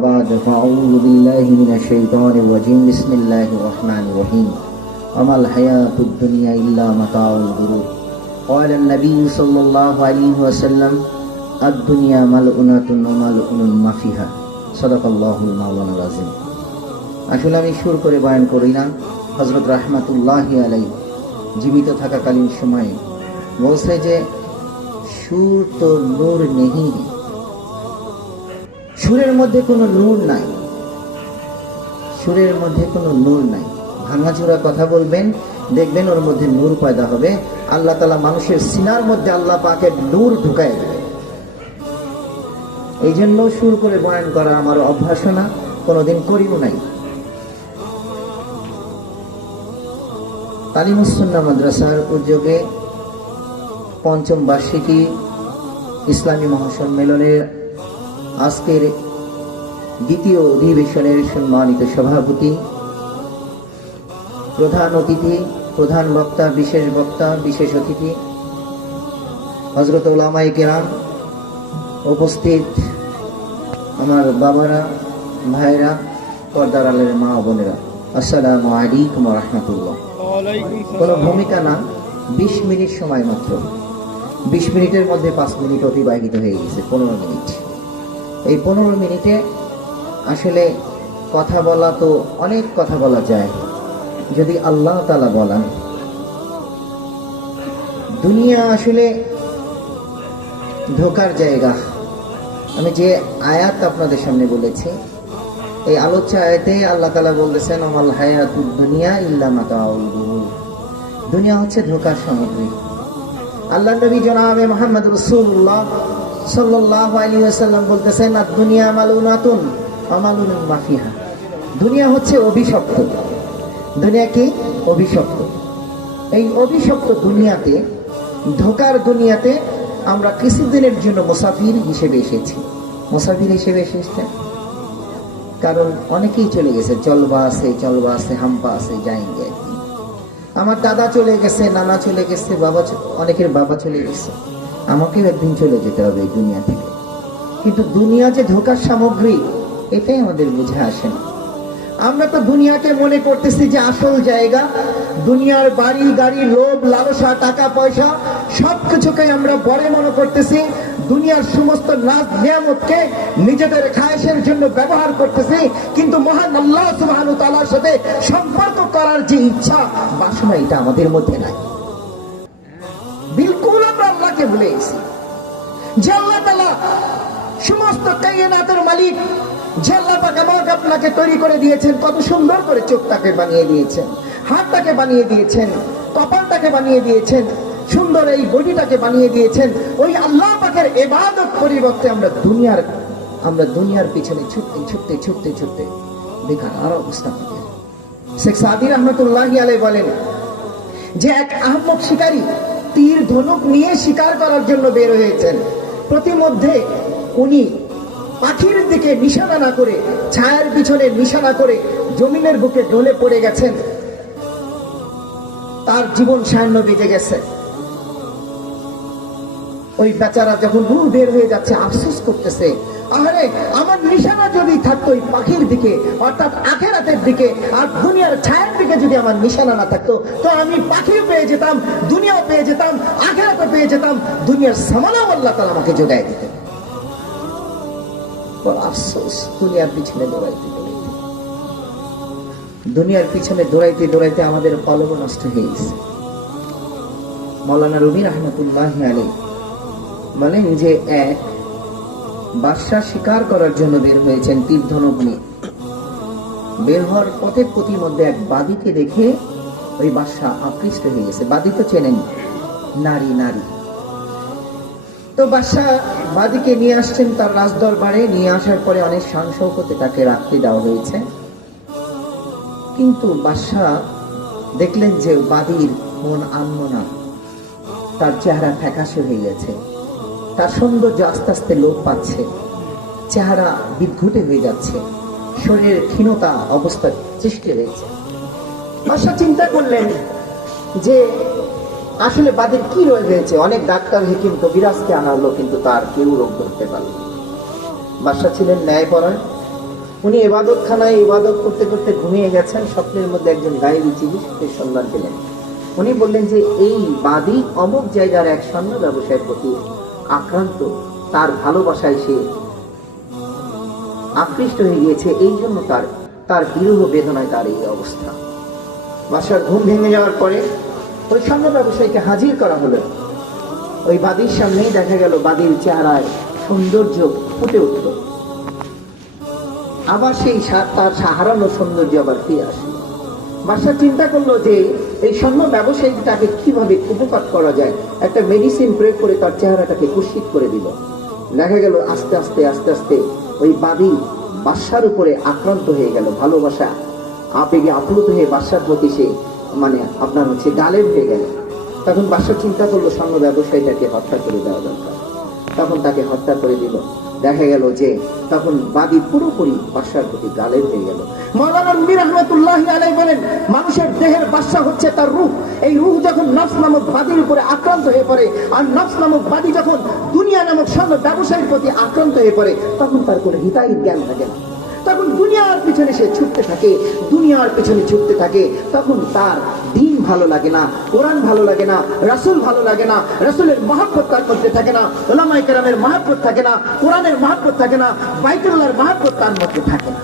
بعد فأعوذ بالله من الشيطان الرجيم بسم الله الرحمن الرحيم وما الحياة الدنيا إلا متاع الغرور قال النبي صلى الله عليه وسلم الدنيا ملؤونة وملؤون ما فيها صدق الله المولانا العظيم আসলে আমি সুর করে বয়ান করি না হযরত রাহমাতুল্লাহি আলাইহি জীবিত থাকাকালীন সময়ে বলছে যে সুর তো নূর নেহি, সুরের মধ্যে কোনো নূর নাই, সুরের মধ্যে কোনো নূর নাই। ভাঙাচোরা কথা বলবেন, দেখবেন ওর মধ্যে নূর পয়দা হবে। আল্লাহ তাআলা মানুষের সিনার মধ্যে আল্লাহ পাকের নূর ঢুকায় দেবে। এই জন্য সুর করে বয়ান করা আমার অভ্যাস না, কোনোদিন করিও নাই। তালিমুস সুন্নাহ মাদ্রাসার উদ্যোগে পঞ্চম বার্ষিকী ইসলামী মহাসম্মেলনের আজকের দ্বিতীয় অধিবেশনের সম্মানিত সভাপতি, প্রধান অতিথি, প্রধান বক্তা, বিশেষ অতিথি হযরত উলামায়ে কেরাম, উপস্থিত আমার বাবারা, ভাইরা, পর্দার আলের মা ও বোনেরা, আসসালামু আলাইকুম ওয়া রাহমাতুল্লাহ। কোনো ভূমিকা না, 20 মিনিট সময় মাত্র। 20 মিনিটের মধ্যে 5 মিনিট অতিবাহিত হয়ে গেছে, 15 মিনিট। এই 15 মিনিটে আসলে কথা বলা তো অনেক কথা বলা যায়, যদি আল্লাহ তাআলা বলেন। দুনিয়া আসলে ধোকার জায়গা। আমি যে আয়াত আপনাদের সামনে বলেছি, এই আলোচ্য আয়াতে আল্লাহ তাআলা বলতেছেন আমাল হায়াতুদ দুনিয়া ইল্লা মাতাউল গুরুর। দুনিয়া হচ্ছে ধোকার সামগ্রী। আল্লাহর নবী জনাবে মুহাম্মদ রাসূলুল্লাহ সাল্লাল্লাহু আলাইহি ওয়াসাল্লাম বলতেছেন আদ-দুনিয়া মালউনাতুন ওয়া মালউনুন মা ফিহা। দুনিয়া হচ্ছে অভিশপ্ত। দুনিয়া কি? অভিশপ্ত। এই অভিশপ্ত দুনিয়াতে, ধোকার দুনিয়াতে আমরা কিছুদিনের জন্য মুসাফির হিসেবে এসেছি। মুসাফির হিসেবে এসেছি কারণ অনেকেই চলে গেছে, চলবা আছে, হাম্পা আছে, যায়েঙ্গে। আমার দাদা চলে গেছে, নানা চলে গেছে, অনেকের বাবা চলে গেছে। আমাকেও একদিন চলে যেতে হবে এই দুনিয়া থেকে। কিন্তু দুনিয়া যে ধোকার সামগ্রী, এটাই আমাদের বুঝে আসে না। আমরা তো দুনিয়াকে মনে করতেছি যে আসল জায়গা। দুনিয়ার বাড়ি গাড়ি, লোভ লালসা, টাকা পয়সা সবকিছুকে আমরা বড় মনে করতেছি। দুনিয়ার সমস্ত নাজ নিয়ামতকে নিজেদের খায়েশের জন্য ব্যবহার করতেছি, কিন্তু মহান আল্লাহ সুবহানাহু ওয়া তাআলার সাথে সম্পর্ক করার যে ইচ্ছা, বাসনা, এটা আমাদের মধ্যে নাই। বিলকুল আমরা আল্লাহকে ভুলে গেছি। যে আল্লাহ তাআলা সমস্ত কায়নাতের মালিক, যে আল্লাহ পাক আমাকে আপনাকে তৈরি করে দিয়েছেন, কত সুন্দর করে চোখটাকে বানিয়ে দিয়েছেন, হাতটাকে বানিয়ে দিয়েছেন, কপালটাকে বানিয়ে দিয়েছেন, সুন্দর এই বডিটাকে বানিয়ে দিয়েছেন, ওই আল্লাহ পাকের ইবাদত পরিবর্তে আমরা দুনিয়ার পিছনে ছুটতে বেকার আর অবস্থা আমাদের। শেখ সাদি রহমতুল্লাহি আলাইহি বলেন যে এক আহমক শিকারী তীর ধনুক নিয়ে শিকার করার জন্য বের হয়েছেন। প্রতিমধ্যে উনি পাখির দিকে নিশানা না করে, ছায়ার পিছনে নিশানা করে জমিনের বুকে ঢলে পড়ে গেছেন। তার জীবন সায়ান্ন বেজে গেছে। ওই বেচারা যখন রূহ বের হয়ে যাচ্ছে, আফসোস করতেছে, আরে আমার নিশানা যদি থাকতো ওই পাখির দিকে, অর্থাৎ আখিরাতের দিকে, আর দুনিয়ার ছায়ার দিকে যদি আমার নিশানা না থাকতো, তো আমি পাখিও পেয়ে যেতাম, দুনিয়াও পেয়ে যেতাম, আখিরাতও পেয়ে যেতাম, দুনিয়ার সামানাও আল্লাহ তাআলা আমাকে যোগায় দিতেন। বড় আফসোস, দুনিয়ার পিছনে দৌড়াইতে আমাদের কলম নষ্ট হয়ে গেছে। মাওলানা রুমি রাহমাতুল্লাহি আলাইহি বলেন যে এক বাদশা শিকার করার জন্য বের হয়েছেন তীর ধনুক নিয়ে। বের হওয়ার পথে প্রতিমধ্যে এক বাদীকে দেখে ওই বাদশা আকৃষ্ট হয়ে গেছে। বাদী তো চেনেন, নারী। তো বাদশা বাদীকে নিয়ে আসছেন তার রাজদরবারে। নিয়ে আসার পরে অনেক শান শৌকতে তাকে রাখতে দেওয়া হয়েছে। কিন্তু বাদশা দেখলেন যে বাদীর মন আনমনা, তার চেহারা ফ্যাকাশে হয়ে গেছে, তার সৌন্দর্য আস্তে আস্তে লোপ পাচ্ছে, চেহারা বিদ্ঘুটে হয়ে যাচ্ছে, শরীরের ক্ষীণতা অবস্থা সৃষ্টি হয়েছে। বাদশা চিন্তা করলেন যে আসলে বাদীর কি রোগ হয়েছে। অনেক ডাক্তার, হেকিম, কবিরাজকে আনা হলো, কিন্তু তার কেউ রোগ ধরতে পারল। বাদশা ছিলেন ন্যায়পরায়ণ, উনি ইবাদতখানায় ইবাদত করতে করতে ঘুমিয়ে গেছেন। স্বপ্নের মধ্যে একজন গায়েবী চিকিৎসকের সন্ধান পেলেন। উনি বললেন যে এই বাদী অমুক জায়গার এক স্বর্ণ ব্যবসায়ের প্রতি আক্রান্ত, তার ভালোবাসায় সে আকৃষ্ট হয়ে গিয়েছে, এই জন্য তার বিরহ বেদনায় তার এই অবস্থা। বাসার ঘুম ভেঙে যাওয়ার পরে ওই স্বর্ণ ব্যবসায়ীকে হাজির করা হলো। ওই বাদীর সামনেই দেখা গেল বাদীর চেহারায় সৌন্দর্য ফুটে উঠল। আবার সেই তার হারানো সৌন্দর্য আবার ফিরে আসলো। বাদশা চিন্তা করলো যে এই স্বর্ণ ব্যবসায়ীটাকে কিভাবে উপকার করা যায়, একটা মেডিসিন প্রয়োগ করে তার চেহারাটাকে কুৎসিত করে দিল। দেখা গেল আস্তে আস্তে আস্তে আস্তে ওই বাদী বাদশার উপরে আক্রান্ত হয়ে গেল, ভালোবাসা আবেগে আপ্লুত হয়ে বাদশার প্রতি সে আপনার গালেব হয়ে গেল। তখন বাদশা চিন্তা করলো স্বর্ণ ব্যবসায়ীটাকে হত্যা করে দেওয়া দরকার। তখন তাকে হত্যা করে দিল। দেখা গেল যে তখন বাদী পুরোপুরি বাদশার প্রতি গালেব হয়ে গেল। মাওলানা রুমি রাহমাতুল্লাহি আলাইহি বলেন, মানুষের দেহের বাদশা হচ্ছে তার রূহ। এই রূহ যখন নফস নামক বাদীর উপরে আক্রান্ত হয়ে পড়ে, আর নফস নামক বাদী যখন দুনিয়া নামক স্বর্ণ ব্যবসায়ীর প্রতি আক্রান্ত হয়ে পড়ে, তখন তার কোনো হিতাহিত জ্ঞান থাকে না। তখন দুনিয়ার পিছনে সে ছুটতে থাকে, দুনিয়ার পিছনে ছুটতে থাকে। তখন তার দ্বীন ভালো লাগে না, কোরআন ভালো লাগে না, রাসূল ভালো লাগে না, রাসূলের মহব্বত তার মধ্যে থাকে না, উলামায়ে কেরামের মহব্বত থাকে না, কোরআনের মহব্বত থাকে না, বাইতুল্লাহর মহব্বত তার মধ্যে থাকে না।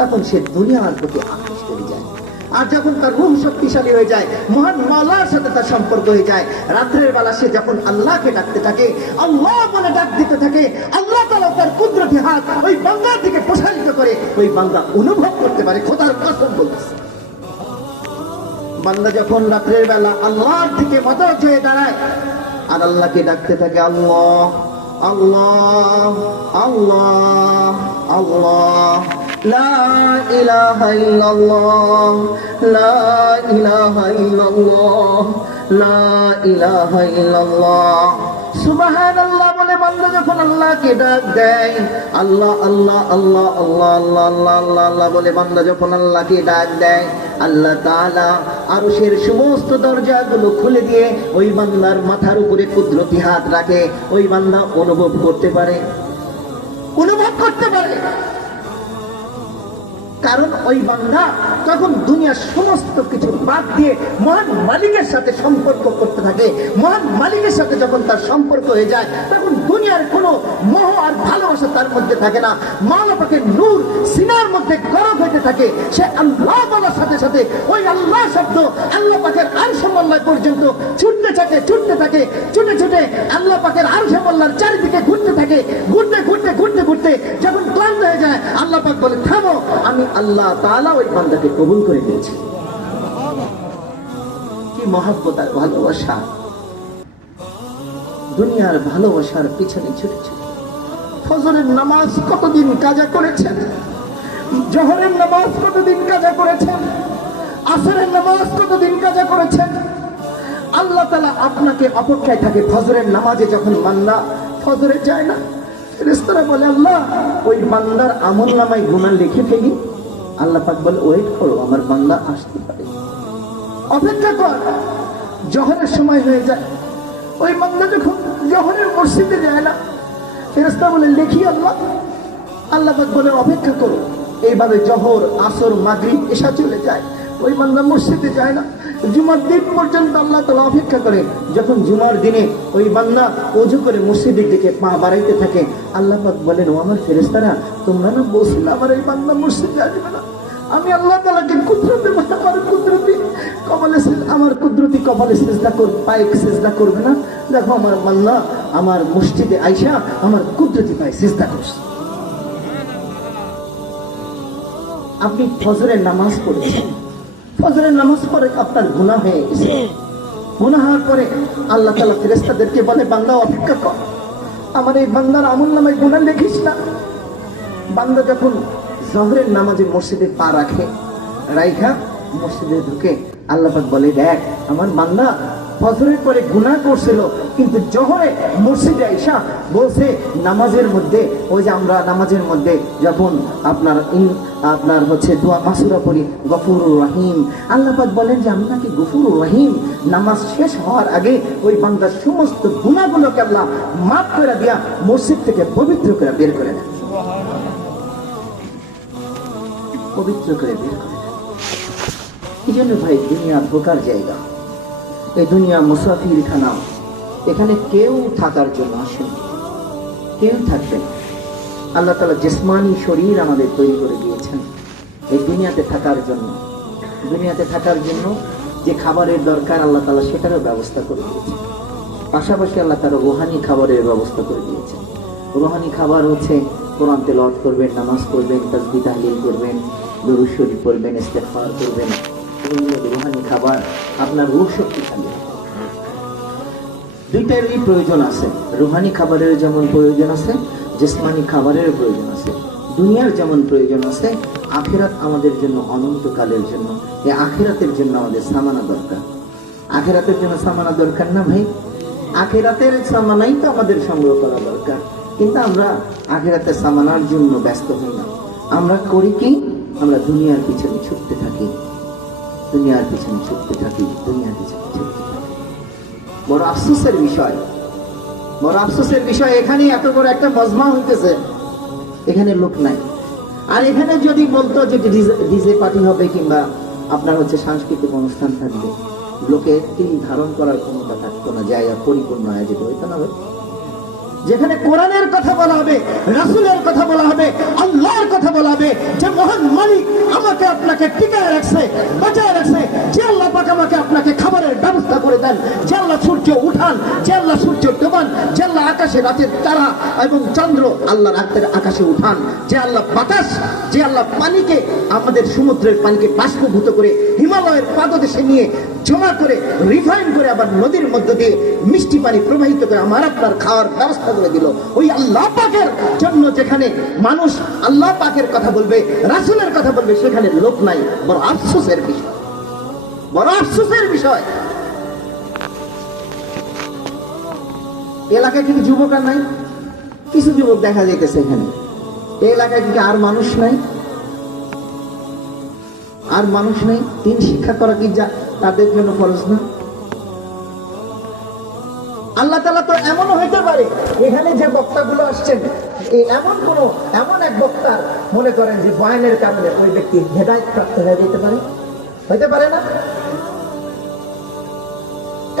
তখন সে দুনিয়ার প্রতি আকৃষ্ট হয়ে যায়। আর যখন তার রূহ শক্তিশালী হয়ে যায়, মহান মাওলার সাথে তার সম্পর্ক হয়ে যায়, রাত্রের বেলা সে যখন আল্লাহকে ডাকতে থাকে, আল্লাহ বলে ডাক দিতে থাকে, আল্লাহ তাআলা তার কুদরতি হাত ওই বান্দার দিকে প্রসারিত করে ওই বান্দা অনুভব করতে পারে। খোদার কসম বলতেছে, বান্দা যখন রাত্রের বেলা আল্লাহর দিকে মতওয়াজ্জ হয়ে দাঁড়ায় আর আল্লাহকে ডাকতে থাকে, আল্লাহ আল্লাহ আল্লাহ আল্লাহ, লা ইলাহা ইল্লাল্লাহ, লা ইলাহা ইল্লাল্লাহ, লা ইলাহা ইল্লাল্লাহ, সুবহানাল্লাহ বলে বান্দা যখন আল্লাহকে ডাক দেয়, আল্লাহ আল্লাহ আল্লাহ আল্লাহ আল্লাহ আল্লাহ আল্লাহ আল্লাহ বলে বান্দা যখন আল্লাহকে ডাক দেয়, আল্লাহ তাআলা আরশের সমস্ত দরজাগুলো খুলে দিয়ে ওই বান্দার মাথার উপরে কুদরতি হাত রাখে। ওই বান্দা অনুভব করতে পারে, অনুভব করতে পারে। কারণ ওই বান্দা তখন দুনিয়ার সমস্ত কিছু বাদ দিয়ে মহান মালিকের সাথে সম্পর্ক করতে থাকে। মহান মালিকের সাথে যখন তার সম্পর্ক হয়ে যায়, তখন দুনিয়ার কোনো মোহ আর ভালোবাসা তার মধ্যে থাকে না। মাওলা পাকের নূর সিনার মধ্যে গরম হতে থাকে। সে আল্লাহ বলার সাথে সাথে ওই আল্লাহ শব্দ আল্লাহ পাকের আরশ মোল্লা পর্যন্ত ছুটতে থাকে, ছুটতে থাকে, ছুটে ছুটে আল্লাহ পাকের আরশ মোল্লার চারিদিকে ঘুরতে থাকে। ঘুরতে ঘুরতে ঘুরতে ঘুরতে যখন ক্লান্ত হয়ে যায়, আল্লাহ পাক বলে, থামো, আমি আল্লাহ তাআলা ওই বান্দাকে কবুল করে নিয়েছে। কি মহব্বত আর ভালোবাসা! দুনিয়ার ভালোবাসার পিছনে ছুটেছে। ফজরের নামাজ কতদিন কাজা করেছেন, জোহরের নামাজ কতদিন কাজা করেছেন, আসরের নামাজ কতদিন কাজা করেছেন। আল্লাহ তাআলা আপনাকে অপেক্ষায় থাকে। ফজরের নামাজে যখন বান্দা ফজরে যায় না, ফেরেশতারা বলে, আল্লাহ ওই বান্দার আমলনামায় গুনাহ লিখে ফেলি। আল্লাহ পাক বলে, ওয়েট করো, আমার বান্দা আসতে পারে, অপেক্ষা কর। জোহরের সময় হয়ে যায়, ওই বান্দা যখন জোহরের মসজিদে যায় না, ফেরেশতা বলে, লিখি আল্লাহ। আল্লাহ পাক বলে, অপেক্ষা করো। এইভাবে জোহর, আসর, মাগরিব, এশা চলে যায়, ওই বান্দা মসজিদে যায় না। জুমার দিন পর্যন্ত আল্লাহ তাআলা অপেক্ষা করে। যখন জুমার দিনে ওই বান্দা ওযু করে মসজিদের দিকে পা বাড়াইতে থাকে, আল্লাহ পাক বলেন, ও আমার ফেরেশতারা, তোমরা না বলছিলে আমার এই বান্দা মসজিদে আসবে না? আমি আল্লাহ তাআলাকে আমার কুদরতি কপালে সিজদা করবে, পায়ে সিজদা করবে না। দেখো আমার বান্দা আমার মসজিদে আইসা আমার কুদরতি পায়ে সিজদা করছে। আপনি ফজরের নামাজ পড়েছেন, ফজরের নামাজ পড়ে আপনার গুনাহ হয়ে গেছে। গুনাহ হওয়ার পরে আল্লাহ তাআলা ফেরেশতাদেরকে বলে, বান্দা অপেক্ষা কর, আমার এই বান্দার আমলনামায় গুনাহ লিখিস না। বান্দা যখন জোহরের নামাজে মসজিদে পা রাখে, রাইখা মসজিদে ঢুকে, আল্লাহ পাক বলে, দেখ আমার বান্দা ফজরের পরে গুনাহ করছিল, কিন্তু জোহরে মসজিদে আইসা বলছে নামাজের মধ্যে, ওই যে আমরা নামাজের মধ্যে যখন আপনার হচ্ছে দোয়া মাসুরা পড়ি, গফুরুর রহিম, আল্লাহ পাক বলেন যে আমি নাকি গফুরুর রহিম। নামাজ শেষ হওয়ার আগে ওই বান্দার সমস্ত গুনাহগুলোকে আল্লাহ মাফ করে দিয়া মসজিদ থেকে পবিত্র করে বের করে দেন। পবিত্র করে বের করে দেন। এই জন্য ভাই দুনিয়া ধোকার জায়গা, এই দুনিয়া মুসাফির খানা। এখানে কেউ থাকার জন্য আসেন, কেউ থাকবে না। আল্লাহ তাআলা জিসমানি শরীর আমাদের তৈরি করে দিয়েছেন এই দুনিয়াতে থাকার জন্য। দুনিয়াতে থাকার জন্য যে খাবারের দরকার আল্লাহ তাআলা সেটারও ব্যবস্থা করে দিয়েছেন। পাশাপাশি আল্লাহ তাআলা রুহানি খাবারের ব্যবস্থা করে দিয়েছেন। রুহানি খাবার হচ্ছে কোরআন তেলাওয়াত করবেন, নামাজ পড়বেন, তাসবিহ তাহলিল করবেন, দরুদ শরীফ পড়বেন, ইস্তেগফার করবেন। এগুলো রুহানি খাবার, আপনার রূহ শক্তিশালী। দুইটারই প্রয়োজন আছে। রুহানি খাবারের যেমন প্রয়োজন আছে, জিসমানি খাবারের প্রয়োজন আছে। দুনিয়ার যেমন প্রয়োজন আছে, আখিরাত আমাদের জন্য অনন্তকালের জন্য। এই আখিরাতের জন্য আমাদের সামানা দরকার। আখিরাতের জন্য সামানা দরকার না ভাই? আখিরাতের সামানাই তো আমাদের সংগ্রহ করা দরকার, কিন্তু আমরা আখিরাতের সামানার জন্য ব্যস্ত হই না। আমরা করি কি? আমরা দুনিয়ার পিছনে ছুটতে থাকি, দুনিয়ার পিছনে ছুটতে থাকি, দুনিয়ার পিছনে ছুটতে থাকি। বড় আফসোসের বিষয়, বড় আফসোসের বিষয়, এখানে এত বড় একটা মজমা হইতেছে, এখানে লোক নাই। আর এখানে যদি বলতো যে ডিজে পার্টি হবে কিংবা আপনার হচ্ছে সাংস্কৃতিক অনুষ্ঠান থাকবে, লোকের তিল ধারণ করার ক্ষমতা থাকতো না, জায়গা পরিপূর্ণ আয়োজিত হইতো না। যেখানে কোরআনের কথা বলা হবে, রাসূলের কথা বলা হবে, আল্লাহর কথা বলা হবে, যে মহান মালিক আমাকে আপনাকে টিকায় রাখছে, বাঁচায় রাখছে, যে আল্লাহ পাক আমাকে আপনাকে খাবারের ব্যবস্থা করে দেন, যে আল্লাহ সূর্য উঠান, যে আল্লাহ সূর্য ডোবান, যে আল্লাহ আকাশে রাতের তারা এবং চন্দ্র আল্লাহ রাতের আকাশে উঠান, যে আল্লাহ বাতাস, যে আল্লাহ পানিকে, আমাদের সমুদ্রের পানিকে বাষ্পীভূত করে হিমালয়ের পাদদেশে নিয়ে জমা করে রিফাইন করে আবার নদীর মধ্য দিয়ে মিষ্টি পানি প্রবাহিত করে আমার আপনার খাওয়ার ব্যবস্থা করে দিল। ওই আল্লাহ পাকের জন্য যেখানে মানুষ আল্লাহ পাকের কথা বলবে, রাসূলের কথা বলবে, সেখানে লোক নাই। বড় আফসোসের বিষয়, বড় আফসোসের বিষয়। এলাকায় কিন্তু যুবক আর নাই? কিছু যুবক দেখা যাইতেছে এখানে। এই এলাকায় কিন্তু আর মানুষ নাই, আর মানুষ নেই। দিন শিক্ষা করা কি তাদের জন্য ফরজ না? আল্লাহ তাআলা তো এমনও হইতে পারে এখানে যে বক্তাগুলো আসছেন, এমন এক বক্তার মনে করেন যে বয়ানের কারণে ওই ব্যক্তি হেদায়েত প্রাপ্ত হয়ে যেতে পারে, হইতে পারে না?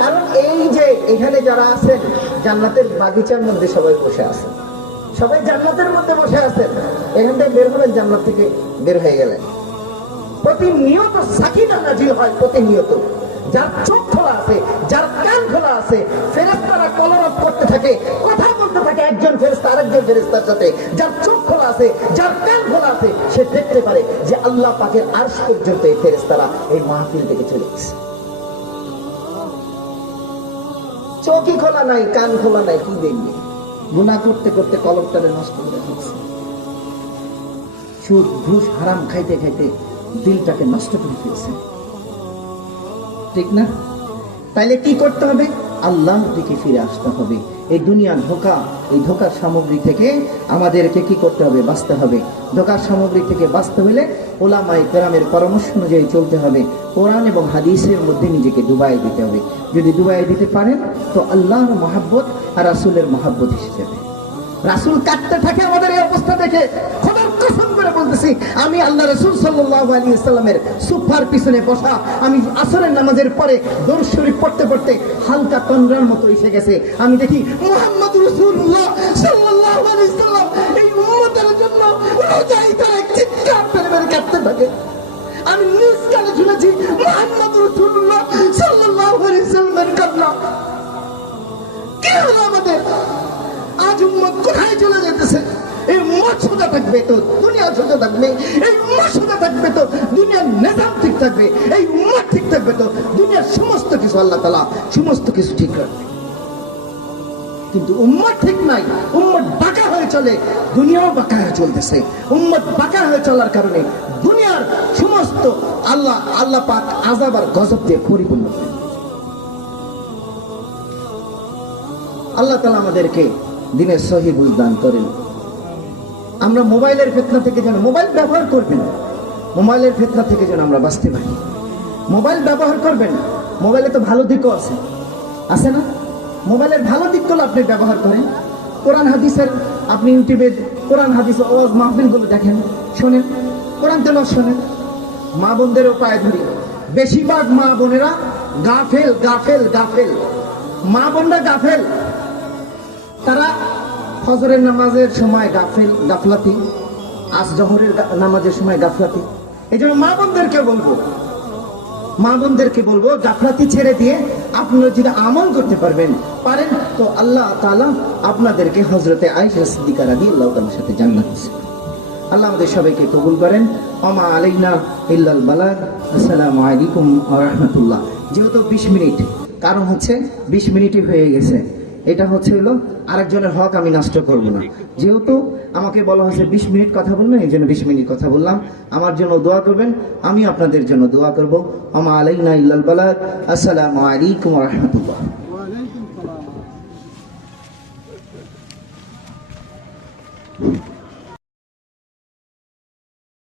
কারণ এই যে এখানে যারা আছেন জান্নাতের বাগিচার মধ্যে সবাই বসে আছেন, সবাই জান্নাতের মধ্যে বসে আছেন। এখান থেকে বের হলেন, জান্নাত থেকে বের হয়ে গেলেন। প্রতিনিয়ত সাকিনা নাজিল হয়, প্রতিনিয়ত। যার চোখ খোলা আছে, যার কান খোলা আছে, ফেরেশতারা কলরব করতে থাকে, কথা বলতে থাকে একজন ফেরেশতা আরেকজন ফেরেশতার সাথে। যার চোখ খোলা আছে, যার কান খোলা আছে, সে দেখতে পারে যে আল্লাহ পাকের আরশ পর্যন্ত এই ফেরেশতারা এই মাহফিল থেকে চলে গেছে। চোখই খোলা নাই, কান খোলা নাই, কি দেখবে? গুনাহ করতে করতে কলবটারে নষ্ট করে ফেলছে। সুদ ঘুষ হারাম খাইতে খাইতে দিলটাকে নষ্ট করে ফেলছে, ঠিক না? তাইলে কি করতে হবে? আল্লাহর দিকে ফিরে আসতে হবে। এই দুনিয়ার ধোঁকা, এই ধোঁকার সামগ্রী থেকে আমাদেরকে কি করতে হবে? বাঁচতে হবে। ধোঁকার সামগ্রী থেকে বাঁচতে হলে উলামায়ে কেরামের পরামর্শ অনুযায়ী চলতে হবে। কোরআন এবং হাদিসের মধ্যে নিজেকে ডুবাই দিতে হবে। যদি ডুবাই দিতে পারেন তো আল্লাহর মহাব্বত আর রাসূলের মহাব্বত এসে যাবে। রাসূল কাঁদতে থাকে আমাদের এই অবস্থা দেখে। খোদার কসম করে বলতেছি, আমি আল্লাহ রাসূল সাল্লাল্লাহু আলাইহি ওয়াসাল্লামের সুফার পিছনে বসা, আমি আসরের নামাজের পরে দরুদ শরীফ পড়তে পড়তে হালকা তন্দ্রার মতো এসে গেছে। আমি দেখি মুহাম্মদুর রাসূলুল্লাহ সাল্লাল্লাহু আলাইহি ওয়াসাল্লাম এই উম্মতের জন্য রোজাই করে চিৎকার করে বের কাঁদতে থাকে। আমি নিজ কানে শুনেছি মুহাম্মদুর রাসূলুল্লাহ সাল্লাল্লাহু আলাইহি ওয়াসাল্লামের কান্না। কি হলো আমাদের? আজ উম্মত কোথায় চলে যেতেছে? এই উম্মত সোজা থাকবে তো দুনিয়া সোজা থাকবে, এই উম্মত সোজা থাকবে তো দুনিয়ার নিজাম ঠিক থাকবে, এই উম্মত ঠিক থাকবে তো দুনিয়ার সমস্ত কিছু আল্লাহ তাআলা সমস্ত কিছু ঠিক রাখবে। কিন্তু উম্মত ঠিক নাই, উম্মত বাঁকা হয়ে চলে, দুনিয়াও বাঁকা হয়ে চলতেছে। উম্মত বাঁকা হয়ে চলার কারণে দুনিয়ার সমস্ত আল্লাহ পাক আযাব আর গজব দিয়ে পরিপূর্ণ করে। আল্লাহ তাআলা আমাদেরকে দিনের সহি বুঝ দান করেন। আমরা মোবাইলের ফিতনা থেকে যেন, মোবাইল ব্যবহার করবেন, মোবাইলের ফিতনা থেকে যেন আমরা বাঁচতে পারি। মোবাইল ব্যবহার করবেন, মোবাইলে তো ভালো দিকও আছে, আছে না? মোবাইলের ভালো দিকগুলো আপনি ব্যবহার করেন। কোরআন হাদিসের, আপনি ইউটিউবে কোরআন হাদিস ওয়াজ মাহফিলগুলো দেখেন, শোনেন। কোরআন তেলাওয়াত শোনেন। মা বোনদেরও পায়ে ধরি, বেশিরভাগ মা বোনেরা গাফেল গাফেল গাফেল, মা বোনরা গাফেল। তারা ফজরের নামাজের সময় গাফলাতি, আজ জহরের নামাজের সময় গাফলাতি। এই জন্য মা বোনদেরকে বলবো গাফলাতি ছেড়ে দিয়ে আপনারা যদি আমল করতে পারেন তো আল্লাহ তাআলা আপনাদেরকে হযরতে আয়েশা সিদ্দিকা রাদিয়াল্লাহু তাআলার সাথে জান্নাত দিবেন। আল্লাহ আমাদের সবাইকে কবুল করেন। ওমা আলাইনা ইল্লাল বালাগ। আসসালামু আলাইকুম ওয়া রাহমাতুল্লাহ। যেহেতু 20 মিনিট, কারণ হচ্ছে 20 মিনিটই হয়ে গেছে, এটা হলো আরেকজনের হক আমি নষ্ট করব না। যেহেতু আমাকে বলা হয়েছে 20 মিনিট কথা বলবেন, এই জন্য 20 মিনিট কথা বললাম। আমার জন্য দোয়া করবেন, আমি আপনাদের জন্য দোয়া করব। ওমা আলাইনা ইল্লাল বালাগ। আসসালামু আলাইকুম ওয়া রাহমাতুল্লাহ।